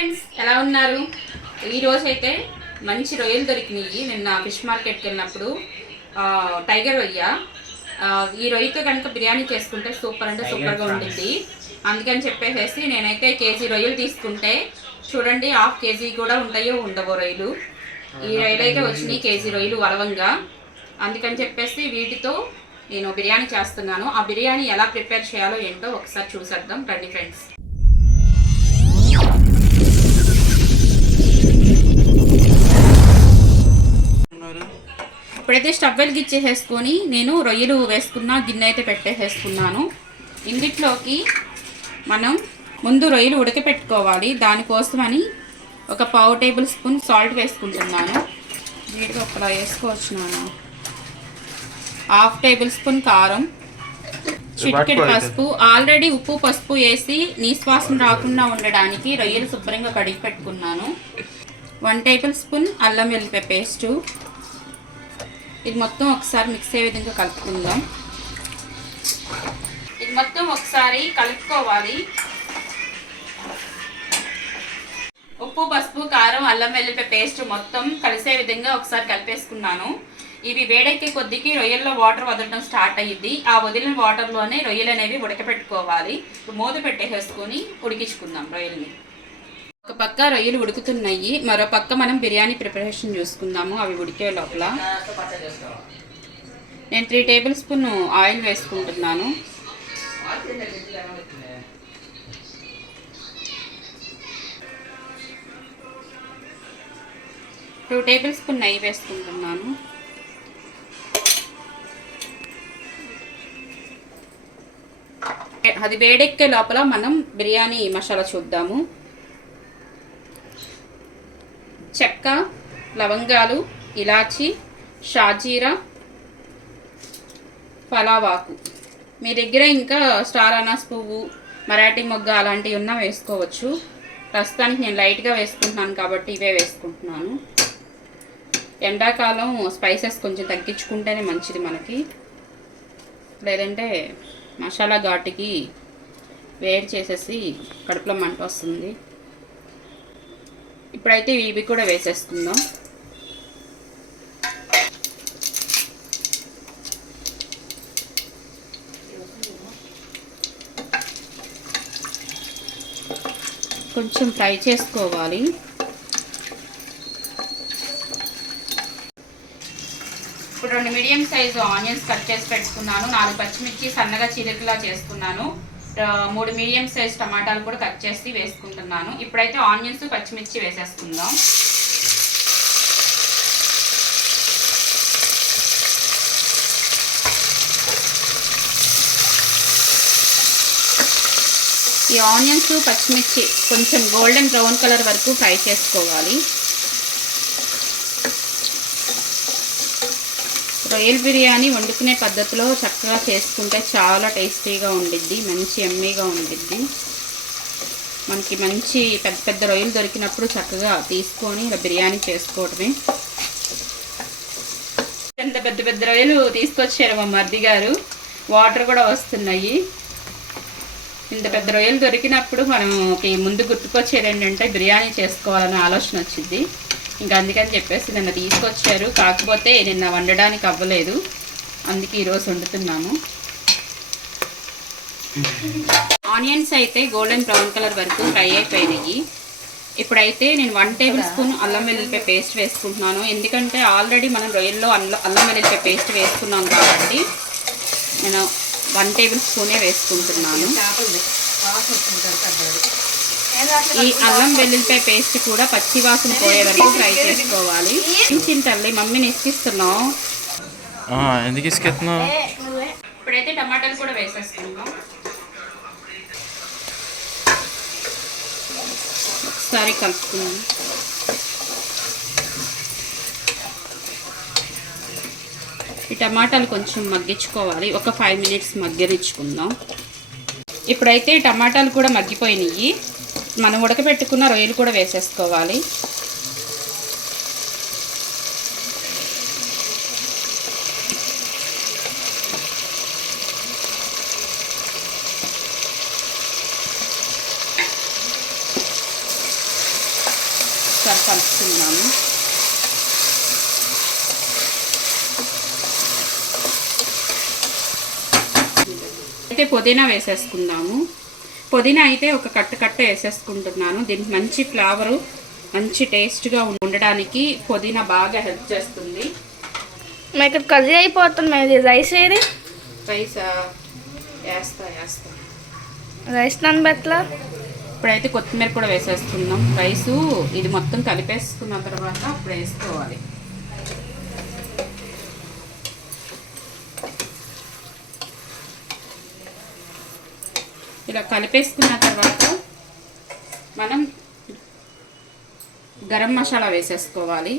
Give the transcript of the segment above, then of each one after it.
Friends, ఎలా ఉన్నారు? ఈరోజు అయితే మంచి రొయ్యలు దొరికినాయి. నిన్న ఫిష్ మార్కెట్కి వెళ్ళినప్పుడు టైగర్ రొయ్య. ఈ రొయ్యతో కనుక బిర్యానీ చేసుకుంటే సూపర్ అంటే సూపర్గా ఉంటుంది. అందుకని చెప్పేసి నేనైతే కేజీ రొయ్యలు తీసుకుంటే చూడండి, హాఫ్ కేజీ కూడా ఉంటాయో ఉండవో రొయ్యలు. ఈ రొయ్యలు అయితే వచ్చినాయి, కేజీ రొయ్యలు వలవంగా. అందుకని చెప్పేసి వీటితో నేను బిర్యానీ చేస్తున్నాను. ఆ బిర్యానీ ఎలా ప్రిపేర్ చేయాలో ఏంటో ఒకసారి చూసేద్దాం రండి ఫ్రెండ్స్. ఇప్పుడైతే స్టవ్ వెలిగించేసేసుకొని నేను రొయ్యలు వేసుకున్న గిన్నె అయితే పెట్టేసేసుకున్నాను. ఇందులోకి మనం ముందు రొయ్యలు ఉడకపెట్టుకోవాలి. దానికోసమని ఒక 1/2 టేబుల్ స్పూన్ సాల్ట్ వేసుకుంటున్నాను. వీటికి ఒకలా వేసుకోవచ్చు. నేను 1/2 టేబుల్ స్పూన్ కారం, చిటికెడు పసుపు. ఆల్రెడీ ఉప్పు పసుపు వేసి నీశ్వాసన రాకుండా ఉండడానికి రొయ్యలు శుభ్రంగా కడిగి పెట్టుకున్నాను. 1 టేబుల్ స్పూన్ అల్లం వెల్లిపాయ పేస్టు. ఇది మొత్తం ఒకసారి మిక్స్ అయ్యే విధంగా కలుపుకుందాం. ఇది మొత్తం ఒకసారి కలుపుకోవాలి. ఉప్పు పసుపు కారం అల్లం వెల్లిపాయ పేస్ట్ మొత్తం కలిసే విధంగా ఒకసారి కలిపేసుకున్నాను. ఇవి వేడెక్కే కొద్దికి రొయ్యల్లో వాటర్ వదలడం స్టార్ట్ అయ్యింది. ఆ వదిలిన వాటర్లోనే రొయ్యలు అనేవి ఉడకపెట్టుకోవాలి. ఇప్పుడు మూత పెట్టేసుకొని ఉడికించుకుందాం రొయ్యల్ని. ఒక పక్క రొయ్యలు ఉడుకుతున్నాయి, మరో పక్క మనం బిర్యానీ ప్రిపరేషన్ చూసుకుందాము. అవి ఉడికే లోపల నేను 3 టేబుల్ స్పూన్ ఆయిల్ వేసుకుంటున్నాను. టూ టేబుల్ స్పూన్ నెయ్యి వేసుకుంటున్నాను. అది వేడెక్కే లోపల మనం బిర్యానీ మసాలా చూద్దాము. చెక్క, లవంగాలు, ఇలాచి, షాజీరా, పలావాకు. మీ దగ్గర ఇంకా స్టార్ అనాస్ పువ్వు, మరాఠీ మొగ్గ అలాంటివి ఉన్నా వేసుకోవచ్చు. ప్రస్తుతానికి నేను లైట్గా వేసుకుంటున్నాను కాబట్టి ఇవే వేసుకుంటున్నాను. ఎండాకాలం స్పైసెస్ కొంచెం తగ్గించుకుంటేనే మంచిది మనకి, లేదంటే మసాలా ఘాటుకి వేడి చేసేసి కడుపులో మంట వస్తుంది. ఇప్పుడైతే ఇవి కూడా వేసేసుకుందాం. కొంచెం ఫ్రై చేసుకోవాలి. ఇప్పుడు 2 మీడియం సైజు ఆనియన్స్ కట్ చేసి పెట్టుకున్నాను. 4 పచ్చిమిర్చి సన్నగా చీలికలా చేసుకున్నాను. 3 మీడియం సైజ్ టమాటాలు కూడా కట్ చేసి వేసుకుంటున్నాను. ఇప్పుడైతే ఆనియన్స్ పచ్చిమిర్చి వేసేసుకుందాం. ఈ ఆనియన్స్ పచ్చిమిర్చి కొంచెం గోల్డెన్ బ్రౌన్ కలర్ వరకు ఫ్రై చేసుకోవాలి. రొయ్యల బిర్యానీ వండుకునే పద్ధతిలో చక్కగా చేసుకుంటే చాలా టేస్టీగా ఉండిద్ది, మంచి ఎమ్మీగా ఉండిద్ది. మనకి మంచి పెద్ద పెద్ద రొయ్యలు దొరికినప్పుడు చక్కగా తీసుకొని ఇలా బిర్యానీ చేసుకోవడమే. ఎంత పెద్ద పెద్ద రొయ్యలు తీసుకొచ్చారు మా మర్ది గారు, వాటర్ కూడా వస్తున్నాయి. ఇంత పెద్ద రొయ్యలు దొరికినప్పుడు మనకి ముందు గుర్తుకొచ్చేది ఏంటంటే బిర్యానీ చేసుకోవాలనే ఆలోచన వచ్చింది. ఇంకా అందుకని చెప్పేసి నిన్న తీసుకొచ్చారు. కాకపోతే నిన్న వండడానికి అవ్వలేదు, అందుకే ఈరోజు వండుతున్నాము. ఆనియన్స్ అయితే గోల్డెన్ బ్రౌన్ కలర్ వరకు ఫ్రై అయిపోయినాయి. ఇప్పుడైతే నేను 1 టేబుల్ స్పూన్ అల్లం వెల్లుల్లిపాయ పేస్ట్ వేసుకుంటున్నాను. ఎందుకంటే ఆల్రెడీ మనం రొయ్యల్లో అల్లం వెల్లుల్లిపాయ పేస్ట్ వేసుకున్నాం కాబట్టి నేను 1 టేబుల్ స్పూనే వేసుకుంటున్నాను. ఈ అల్లం వెల్లుల్లిపాయ పేస్ట్ కూడా పచ్చి వాసన పోయే వరకు ఫ్రై చేసుకోవాలి. తల్లి మమ్మీని ఇసుకిస్తున్నావు, ఎందుకు ఇసుకెత్తున్నావు? ఇప్పుడైతే టమాటాలు కూడా వేసేస్తున్నాం. ఒకసారి కలుపుకున్నాం. ఈ టమాటాలు కొంచెం మగ్గించుకోవాలి. ఒక 5 మినిట్స్ మగ్గనిచ్చుకుందాం. ఇప్పుడైతే టమాటాలు కూడా మగ్గిపోయినాయి. మనం ఉడకబెట్టుకున్న రొయ్యలు కూడా వేసేసుకోవాలి. ఒకసారి కలుపుతున్నాము. అయితే పుదీనా వేసేసుకుందాము. పుదీనా అయితే ఒక కట్ట వేసేసుకుంటున్నాను. దీనికి మంచి ఫ్లేవరు, మంచి టేస్ట్గా ఉండడానికి పుదీనా బాగా హెల్ప్ చేస్తుంది. మరి ఇక్కడ కర్రీ అయిపోతుంది. రైస్ ఏది? రైస్ వేస్తా రైస్ నానబెట్టలా? ఇప్పుడైతే కొత్తిమీర కూడా వేసేసుకుందాం. రైసు ఇది మొత్తం కలిపేసుకున్న తర్వాత అప్పుడు వేసుకోవాలి. ఇలా కలిపేసుకున్న తర్వాత మనం గరం మసాలా వేసేసుకోవాలి.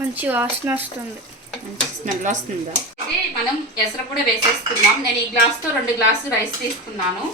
మంచి వాసన వస్తుంది. మంచి స్మెల్ వస్తుందా? అయితే మనం ఎసరు కూడా వేసేసుకుందాం. నేను ఈ గ్లాస్తో 2 గ్లాసులు రైస్ తీసుకున్నాను.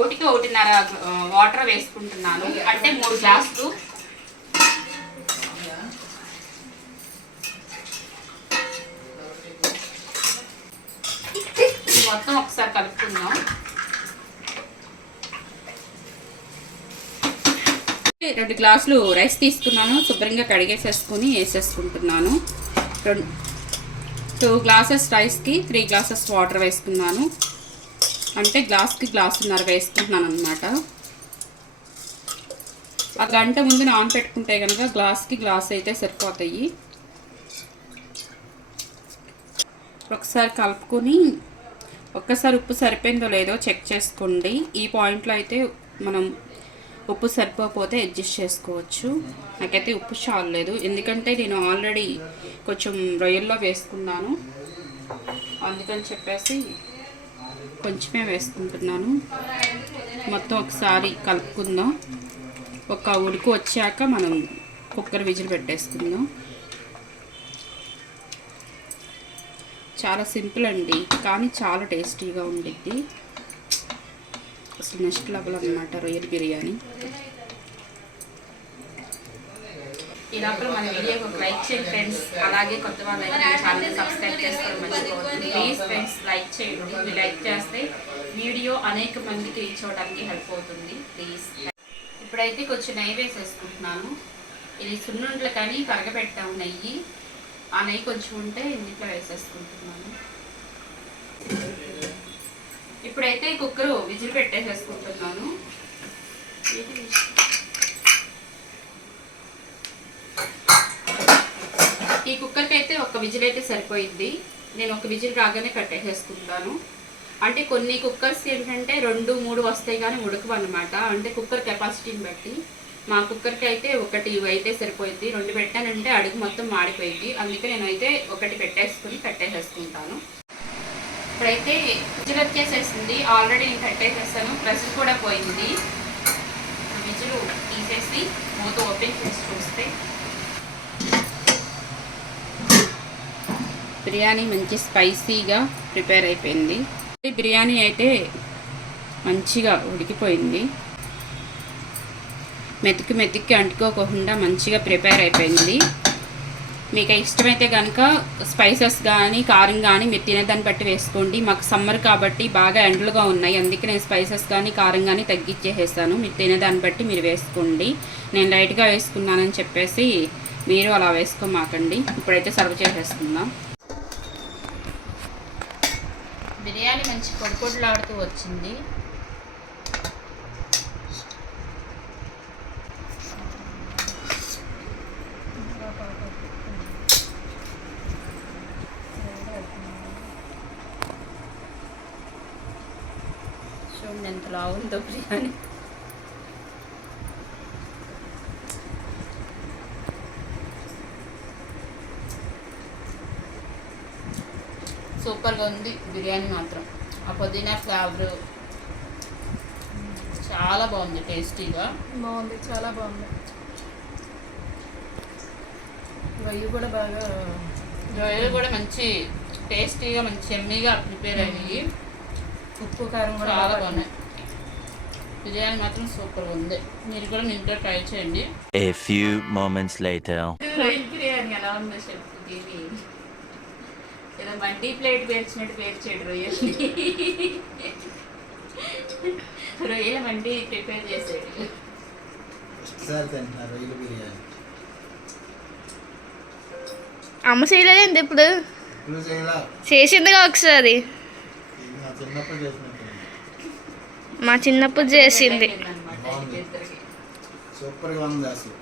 1కి 1.5 వాటర్ వేసుకుంటున్నాను. అంటే 3 గ్లాసులు. మొత్తం ఒకసారి కలుపుకుందాం. 2 గ్లాసులు రైస్ తీసుకున్నాను. శుభ్రంగా కడిగేసేసుకుని వేసేసుకుంటున్నాను. 2 గ్లాసెస్ రైస్కి 3 గ్లాసెస్ వాటర్ వేసుకున్నాను. అంటే గ్లాస్కి గ్లాసున్నర వేసుకుంటున్నాను అనమాట. ఆ గంట ముందు నానబెట్టుకుంటే కనుక గ్లాస్కి గ్లాస్ అయితే సరిపోతాయి. ఒకసారి కలుపుకొని ఒక్కసారి ఉప్పు సరిపోయిందో లేదో చెక్ చేసుకోండి. ఈ పాయింట్లో అయితే మనం ఉప్పు సరిపోతే అడ్జస్ట్ చేసుకోవచ్చు. నాకైతే ఉప్పు చాలలేదు, ఎందుకంటే నేను ఆల్రెడీ కొంచెం రొయ్యల్లో వేసుకున్నాను. అందుకని చెప్పేసి కొంచెమే వేసుకుంటున్నాను. మొత్తం ఒకసారి కలుపుకుందాం. ఒక ఉడుకు వచ్చాక మనం కుక్కర్ విజిల్ పెట్టేసుకుందాం. చాలా సింపుల్ అండి, కానీ చాలా టేస్టీగా ఉండిద్ది. అసలు నెక్స్ట్ లెవెల్ అన్నమాట రొయ్యల బిర్యానీ. ఈ లోపల మన వీడియోకి ఒక లైక్ చేయండి ఫ్రెండ్స్. అలాగే కొత్త వాళ్ళైతే మన ఛానల్ని సబ్స్క్రైబ్ చేసుకోవడం మర్చిపోవద్దు. ప్లీజ్ ఫ్రెండ్స్ లైక్ చేయండి. మీరు లైక్ చేస్తే వీడియో అనేక మందికి రీచ్ అవ్వడానికి హెల్ప్ అవుతుంది. ప్లీజ్. ఇప్పుడైతే కొంచెం నెయ్యి వేసేసుకుంటున్నాను. ఇది సున్నుండలు కానీ కరగబెట్టాము నెయ్యి. ఆ నెయ్యి కొంచెం ఉంటే ఇంట్లో వేసేసుకుంటున్నాను. ఇప్పుడైతే కుక్కరు విజిల్ పెట్టేసేసుకుంటున్నాను. ఈ కుక్కర్కి అయితే ఒక విజిల్ అయితే సరిపోయింది. నేను ఒక విజిల్ రాగానే కట్టేసేసుకుంటాను. అంటే కొన్ని కుక్కర్స్ ఏంటంటే 2, 3 వస్తాయి కానీ ఉడకవు అన్నమాట. అంటే కుక్కర్ కెపాసిటీని బట్టి. మా కుక్కర్కి అయితే 1 అయితే సరిపోయింది. 2 పెట్టానంటే అడుగు మొత్తం మాడిపోయింది. అందుకే నేనైతే 1 పెట్టేసుకుని కట్టేసేసుకుంటాను. ఇప్పుడైతే విజిల్ వచ్చేసేసింది. ఆల్రెడీ నేను కట్టేసేసాను. ప్రెషర్ కూడా పోయింది. విజిల్ తీసేసి మూత ఓపెన్ చేసి చూస్తే బిర్యానీ మంచి స్పైసీగా ప్రిపేర్ అయిపోయింది. బిర్యానీ అయితే మంచిగా ఉడికిపోయింది. మెతికి అంటుకోకుండా మంచిగా ప్రిపేర్ అయిపోయింది. మీకు ఇష్టమైతే కనుక స్పైసెస్ కానీ కారం కానీ మీరు తినేదాన్ని బట్టి వేసుకోండి. మాకు సమ్మర్ కాబట్టి బాగా ఎండలుగా ఉన్నాయి, అందుకే నేను స్పైసెస్ కానీ కారం కానీ తగ్గించేసేసాను. మీరు తినేదాన్ని బట్టి మీరు వేసుకోండి. నేను లైట్గా వేసుకున్నానని చెప్పేసి మీరు అలా వేసుకోమాకండి. ఇప్పుడైతే సర్వ్ చేసేసుకుందాం. బిర్యానీ మంచి పొడిలాడుతూ వచ్చింది. చూడండి ఎంత లావుందో బిర్యానీ. సూపర్గా ఉంది బిర్యానీ మాత్రం. ఆ పుదీనా ఫ్లేవర్ చాలా బాగుంది. టేస్టీగా బాగుంది, చాలా బాగుంది. రొయ్యలు కూడా మంచి టేస్టీగా మంచి ఎమ్మీగా ప్రిపేర్ అయ్యి ఉప్పు కారం కూడా చాలా బాగున్నాయి. బిర్యానీ మాత్రం సూపర్గా ఉంది. మీరు కూడా ఇంట్లో ట్రై చేయండి. A few moments later. రొయ్యల బిర్యానీ ఎలా ఉందో చెప్పు. ఇలా ఏదో మల్టీ ప్లేట్ పేర్చినట్టు పేర్చాడు రొయ్యల్ని. రొయ్యల మండి ప్రిపేర్ చేసాడు. ఒకసారి తింటున్నా రొయ్యల బిర్యానీ. అమ్మ చేయలేదండి ఇప్పుడు ఇప్పుడు చేయాలా? చేసిందిగా ఒకసారి ఇది నా చిన్నప్పుడు చేసినట్టు మా చిన్నప్పుడు చేసింది. బాగుంది. సూపర్గా ఉంది అసలు.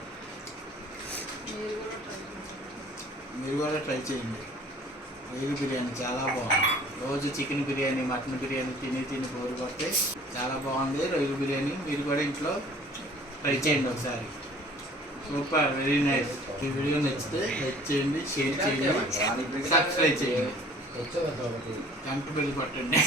మీరు కూడా ట్రై చేయండి. రొయ్యల బిర్యానీ చాలా బాగుంది. రోజు చికెన్ బిర్యానీ మటన్ బిర్యానీ తిని బోరు పడితే చాలా బాగుంది రొయ్యల బిర్యానీ. మీరు కూడా ఇంట్లో ట్రై చేయండి ఒకసారి. Super, very nice. ఈ వీడియో నచ్చితే లైక్ చేయండి, షేర్ చేయండి, సబ్స్క్రైబ్ చేయండి, గంట బెల్ కొట్టండి.